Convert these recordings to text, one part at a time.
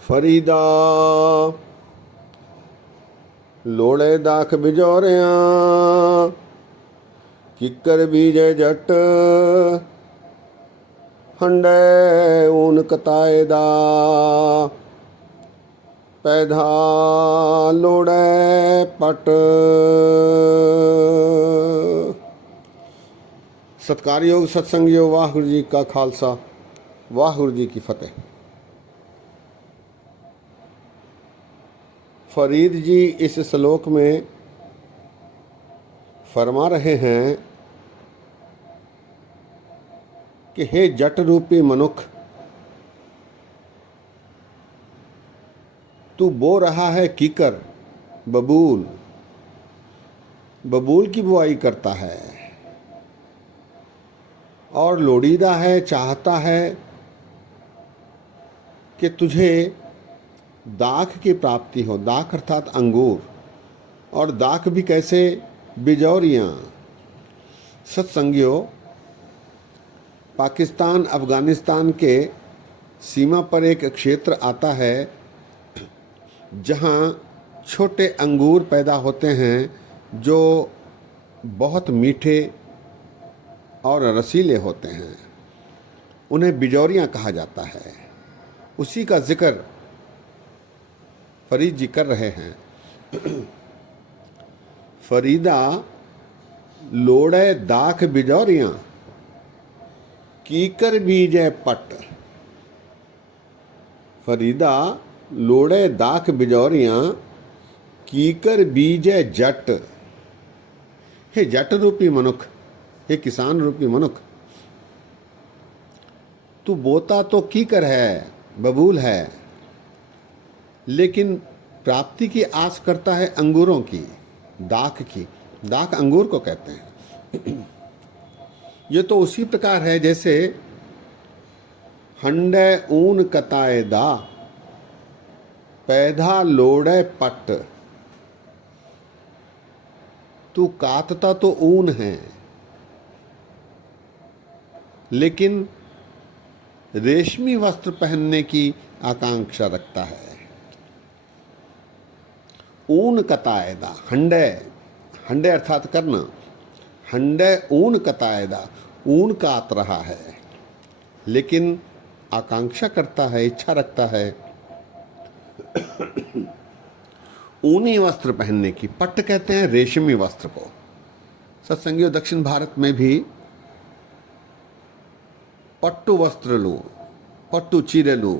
फरीदा लोड़े दाख बिजोरियां, किकर बीजे जट हंडे ऊन कताए दा, पैधा लोड़े पट। सत्कारयोग सत्संगयोग वाहिगुरू जी का खालसा, वाहिगुरू जी की फतेह। फरीद जी इस श्लोक में फरमा रहे हैं कि हे जट रूपी मनुख, तू बो रहा है कीकर, बबूल बबूल की बुआई करता है और लोड़ीदा है, चाहता है कि तुझे दाख की प्राप्ति हो। दाख अर्थात अंगूर, और दाख भी कैसे? बिजौरियाँ। सत्संगियों, पाकिस्तान अफ़गानिस्तान के सीमा पर एक क्षेत्र आता है जहाँ छोटे अंगूर पैदा होते हैं जो बहुत मीठे और रसीले होते हैं। उन्हें बिजौरियाँ कहा जाता है। उसी का जिक्र फरीद जी कर रहे हैं। फरीदा लोड़े दाख बिजौरियाँ, कीकर बीजे पट। फरीदा लोड़े दाख बिजौरियाँ, कीकर बीजे जट। हे जट रूपी मनुख, हे किसान रूपी मनुख, तू बोता तो कीकर है, बबूल है, लेकिन प्राप्ति की आस करता है अंगूरों की, दाख की। दाख अंगूर को कहते हैं। ये तो उसी प्रकार है जैसे हंडे ऊन कताए दा, पैधा लोड़े पट। तू कातता तो ऊन है, लेकिन रेशमी वस्त्र पहनने की आकांक्षा रखता है। ऊन कताएदा, हंडे, हंडे अर्थात करना, हंडे ऊन कताएदा, ऊन कात रहा है, लेकिन आकांक्षा करता है, इच्छा रखता है ऊनी वस्त्र पहनने की। पट्ट कहते हैं रेशमी वस्त्र को। सत्संगियों, दक्षिण भारत में भी पट्टू वस्त्र लो, पट्टू चीरे लो,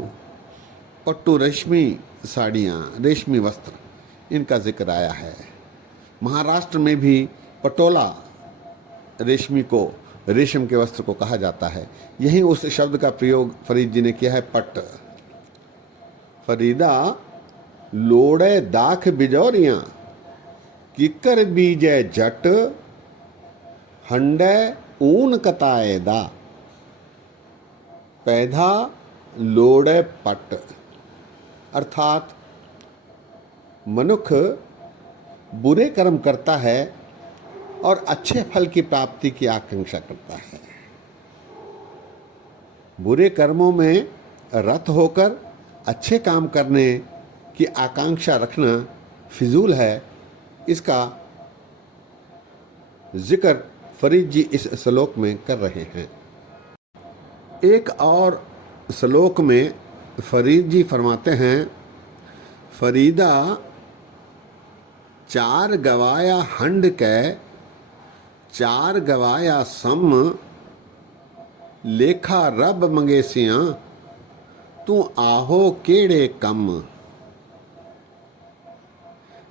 पट्टू रेशमी साड़ियाँ, रेशमी वस्त्र, इनका जिक्र आया है। महाराष्ट्र में भी पटोला रेशमी को, रेशम के वस्त्र को कहा जाता है। यही उस शब्द का प्रयोग फरीद जी ने किया है, पट्ट। फरीदा लोड़े दाख बिजौरियाँ, किकर बीजे जट हंडे ऊन कताए दा, पैधा लोड़े पट। अर्थात मनुष्य बुरे कर्म करता है और अच्छे फल की प्राप्ति की आकांक्षा करता है। बुरे कर्मों में रत होकर अच्छे काम करने की आकांक्षा रखना फिजूल है। इसका जिक्र फरीद जी इस श्लोक में कर रहे हैं। एक और श्लोक में फरीद जी फरमाते हैं, फरीदा चार गवाया हंड कै, चार गवाया सम, लेखा रब मंगेसियां, तू आहो केड़े कम।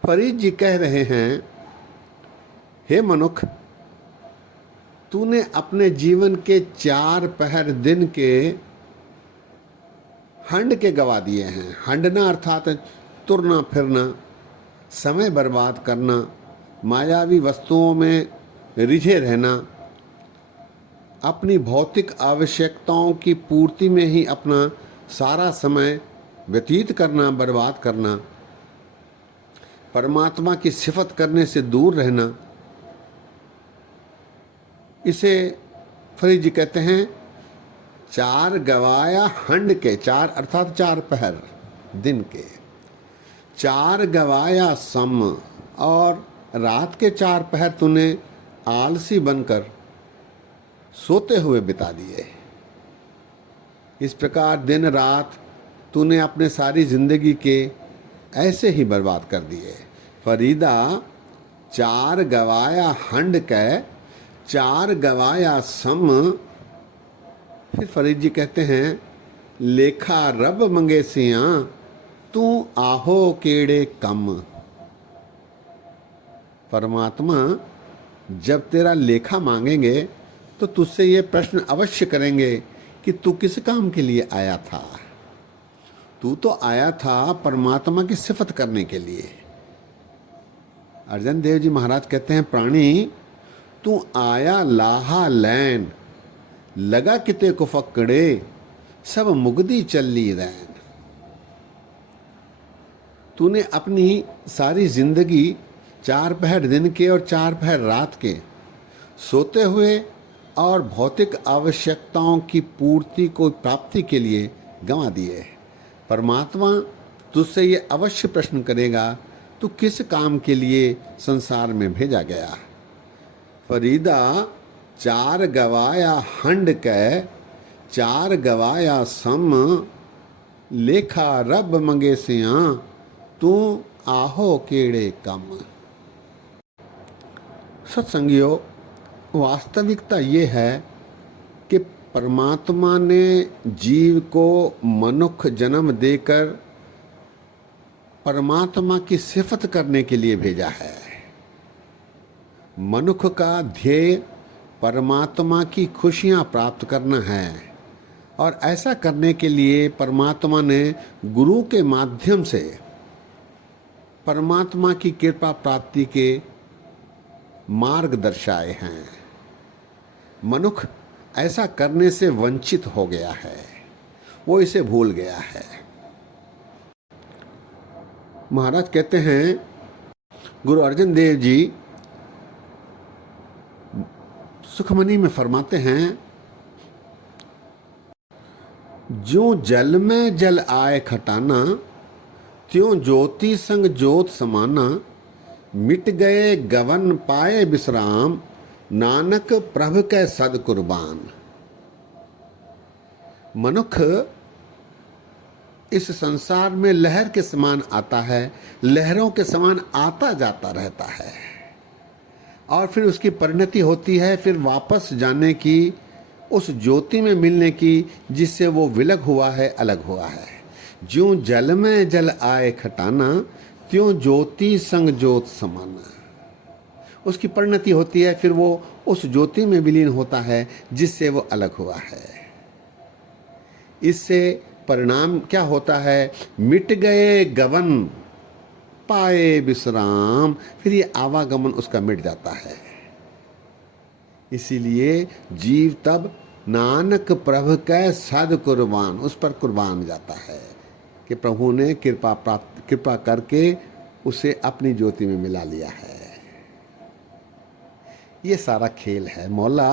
फरीद जी कह रहे हैं, हे मनुख, तूने अपने जीवन के 4 पहर दिन के हंड के गवा दिए हैं। हंडना अर्थात तुरना फिरना, समय बर्बाद करना, मायावी वस्तुओं में रिझे रहना, अपनी भौतिक आवश्यकताओं की पूर्ति में ही अपना सारा समय व्यतीत करना, बर्बाद करना, परमात्मा की सिफत करने से दूर रहना। इसे फरीद जी कहते हैं चार गवाया हंड के, चार अर्थात चार पहर दिन के, चार गवाया सम, और रात के चार पहर तूने आलसी बनकर सोते हुए बिता दिए। इस प्रकार दिन रात तूने अपने सारी जिंदगी के ऐसे ही बर्बाद कर दिए। फरीदा चार गवाया हंड कै, चार गवाया सम। फिर फरीद जी कहते हैं, लेखा रब मंगेसियां तू आहो केड़े कम। परमात्मा जब तेरा लेखा मांगेंगे तो तुझसे ये प्रश्न अवश्य करेंगे कि तू किस काम के लिए आया था। तू तो आया था परमात्मा की सिफत करने के लिए। अर्जन देव जी महाराज कहते हैं, प्राणी तू आया लाहा लैन, लगा किते को फकड़े, सब मुगदी चली रैन। तूने अपनी सारी जिंदगी चार पहर दिन के और चार पहर रात के सोते हुए और भौतिक आवश्यकताओं की पूर्ति को प्राप्ति के लिए गंवा दिए। परमात्मा तुझसे ये अवश्य प्रश्न करेगा, तू किस काम के लिए संसार में भेजा गया। फरीदा चार गवाया हंड कै, चार गवाया सम, लेखा रब मंगेसियां तू आहो केड़े कम। सत्संगियों, वास्तविकता ये है कि परमात्मा ने जीव को मनुष्य जन्म देकर परमात्मा की सिफत करने के लिए भेजा है। मनुष्य का ध्येय परमात्मा की खुशियां प्राप्त करना है, और ऐसा करने के लिए परमात्मा ने गुरु के माध्यम से परमात्मा की कृपा प्राप्ति के मार्ग दर्शाए हैं। मनुष्य ऐसा करने से वंचित हो गया है, वो इसे भूल गया है। महाराज कहते हैं, गुरु अर्जन देव जी सुखमनी में फरमाते हैं, जो जल में जल आए खटाना, त्यों ज्योति संग ज्योत समाना, मिट गए गवन पाए विश्राम, नानक प्रभु कै सद कुर्बान। मनुष्य इस संसार में लहर के समान आता है, लहरों के समान आता जाता रहता है, और फिर उसकी परिणति होती है फिर वापस जाने की, उस ज्योति में मिलने की जिससे वो विलग हुआ है, अलग हुआ है। ज्यों जल में जल आए खटाना, त्यों ज्योति संग ज्योत समाना। उसकी परिणति होती है, फिर वो उस ज्योति में विलीन होता है जिससे वो अलग हुआ है। इससे परिणाम क्या होता है? मिट गए गवन पाए विश्राम, फिर ये आवागमन उसका मिट जाता है। इसीलिए जीव तब नानक प्रभु कै सद कुर्बान, उस पर कुर्बान जाता है कि प्रभु ने कृपा करके उसे अपनी ज्योति में मिला लिया है। ये सारा खेल है। मौला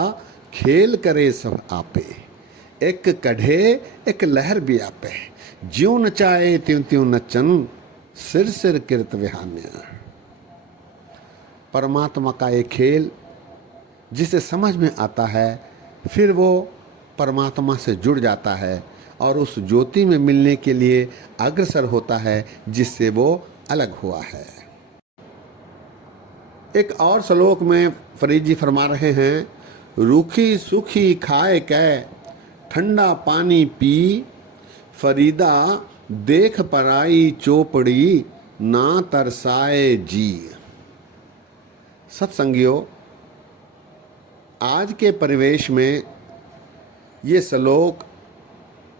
खेल करे सब आपे, एक कढ़े एक लहर भी आपे, ज्यों नचाए त्यों त्यों नचन, सिर सिर किरत विहान्य। परमात्मा का ये खेल जिसे समझ में आता है, फिर वो परमात्मा से जुड़ जाता है और उस ज्योति में मिलने के लिए अग्रसर होता है जिससे वो अलग हुआ है। एक और श्लोक में फरीद जी फरमा रहे हैं, रूखी सूखी खाए कै, ठंडा पानी पी, फरीदा देख पराई चोपड़ी, ना तरसाए जी। सत्संगियों, आज के परिवेश में ये श्लोक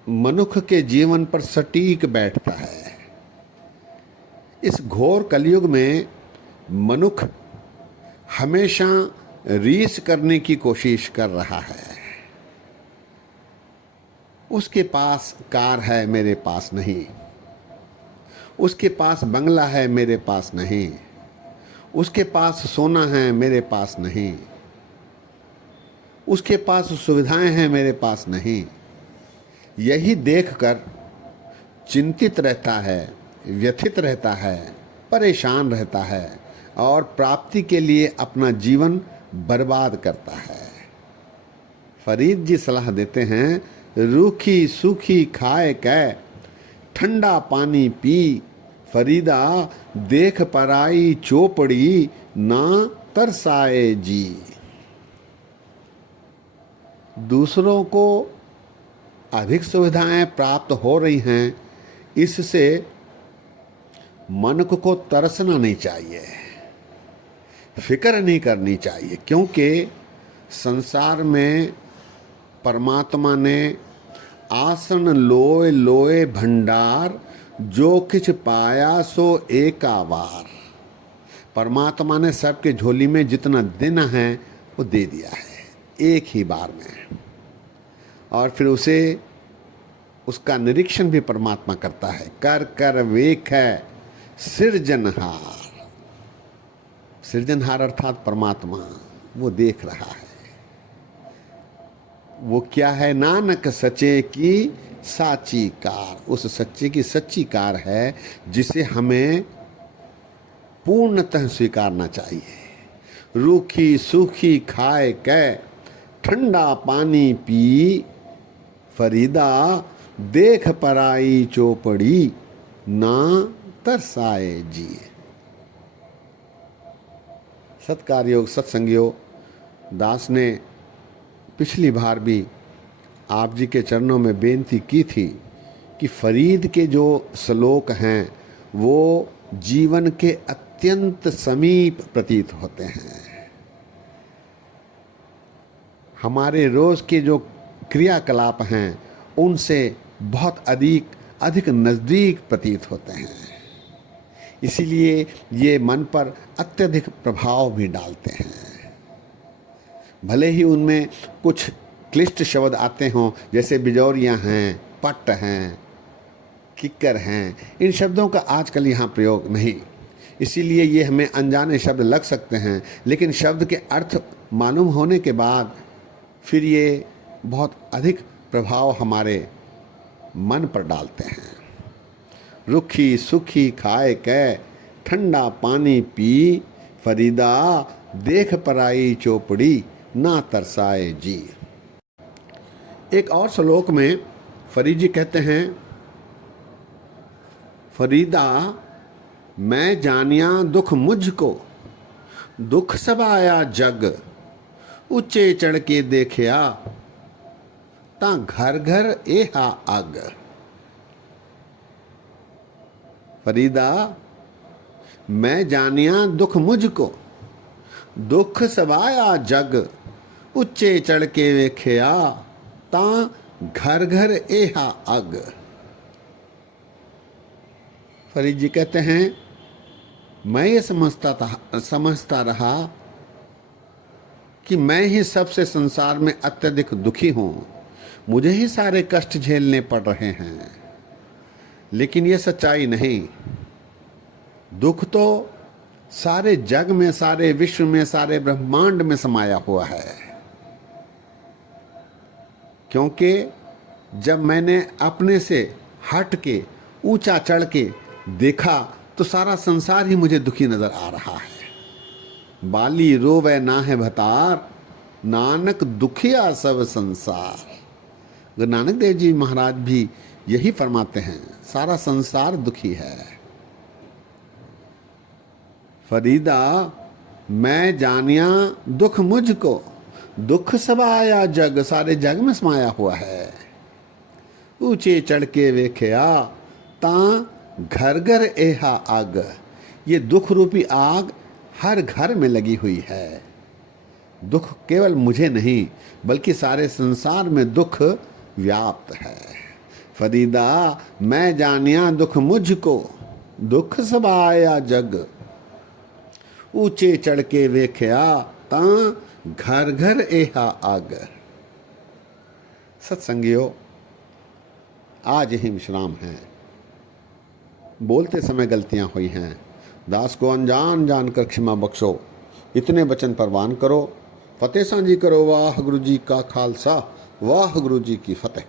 मनुष्य के जीवन पर सटीक बैठता है। इस घोर कलयुग में मनुष्य हमेशा रीस करने की कोशिश कर रहा है। उसके पास कार है, मेरे पास नहीं। उसके पास बंगला है, मेरे पास नहीं। उसके पास सोना है, मेरे पास नहीं। उसके पास सुविधाएं हैं, मेरे पास नहीं। यही देखकर चिंतित रहता है, व्यथित रहता है, परेशान रहता है और प्राप्ति के लिए अपना जीवन बर्बाद करता है। फरीद जी सलाह देते हैं, रूखी सूखी खाए कै ठंडा पानी पी, फरीदा देख पराई चोपड़ी ना तरसाए जी। दूसरों को अधिक सुविधाएं प्राप्त हो रही हैं, इससे मन को तरसना नहीं चाहिए, फिक्र नहीं करनी चाहिए, क्योंकि संसार में परमात्मा ने आसन लोय लोय भंडार, जो किछ पाया सो एकावार। परमात्मा ने सबके झोली में जितना देना है वो दे दिया है एक ही बार में, और फिर उसे उसका निरीक्षण भी परमात्मा करता है। कर कर वेख है सृजनहार। सृजनहार अर्थात परमात्मा, वो देख रहा है। वो क्या है? नानक सचे की साची कार। उस सच्चे की सच्ची कार है जिसे हमें पूर्णतः स्वीकारना चाहिए। रूखी सूखी खाए कै ठंडा पानी पी, फरीदा देख पराई चौपड़ी ना तरसाए जी। सत्कारयोग सत्संगयोग दास ने पिछली बार भी आप जी के चरणों में बेनती की थी कि फरीद के जो श्लोक हैं वो जीवन के अत्यंत समीप प्रतीत होते हैं। हमारे रोज़ के जो क्रियाकलाप हैं उनसे बहुत अधिक नज़दीक प्रतीत होते हैं। इसीलिए ये मन पर अत्यधिक प्रभाव भी डालते हैं। भले ही उनमें कुछ क्लिष्ट शब्द आते हों, जैसे बिजौरियाँ हैं, पट्ट हैं, किक्कर हैं, इन शब्दों का आजकल यहाँ प्रयोग नहीं, इसीलिए ये हमें अनजाने शब्द लग सकते हैं, लेकिन शब्द के अर्थ मालूम होने के बाद फिर ये बहुत अधिक प्रभाव हमारे मन पर डालते हैं। रूखी सूखी खाए कै ठंडा पानी पी, फरीदा देख पराई चौपड़ी ना तरसाए जी। एक और श्लोक में फरीद जी कहते हैं, फरीदा मैं जानिया दुख मुझको, दुख सब आया जग, ऊंचे चढ़ के देखिया ता घर घर एहा अग। फरीदा मैं जानिया दुख मुझको, दुख सब आया जग, ऊंचे चढ़ के वेखिया ता घर घर एहा अग। फरीद जी कहते हैं, मैं ये समझता रहा कि मैं ही सबसे संसार में अत्यधिक दुखी हूँ, मुझे ही सारे कष्ट झेलने पड़ रहे हैं, लेकिन ये सच्चाई नहीं। दुख तो सारे जग में, सारे विश्व में, सारे ब्रह्मांड में समाया हुआ है, क्योंकि जब मैंने अपने से हट के ऊंचा चढ़ के देखा तो सारा संसार ही मुझे दुखी नजर आ रहा है। बाली रोवे ना है भतार, नानक दुखिया सब संसार। गुरु नानक देव जी महाराज भी यही फरमाते हैं, सारा संसार दुखी है। फरीदा मैं जानिया दुख मुझको, दुख सब आया जग, सारे जग में समाया हुआ है। ऊंचे चढ़ के वेख्या ता घर घर एहा आग। ये दुख रूपी आग हर घर में लगी हुई है। दुख केवल मुझे नहीं बल्कि सारे संसार में दुख व्याप्त है। फरीदा मैं जानिया दुख मुझको, दुख सब आया जग, ऊंचे चढ़ के वेख्या ता घर घर एहा आग। सत्संगियों, आज ही विश्राम है। बोलते समय गलतियां हुई हैं, दास को अनजान जानकर क्षमा बख्शो। इतने वचन परवान करो। फतेह सांझी करो। वाह गुरु जी का खालसा, वाह गुरु जी की फतेह।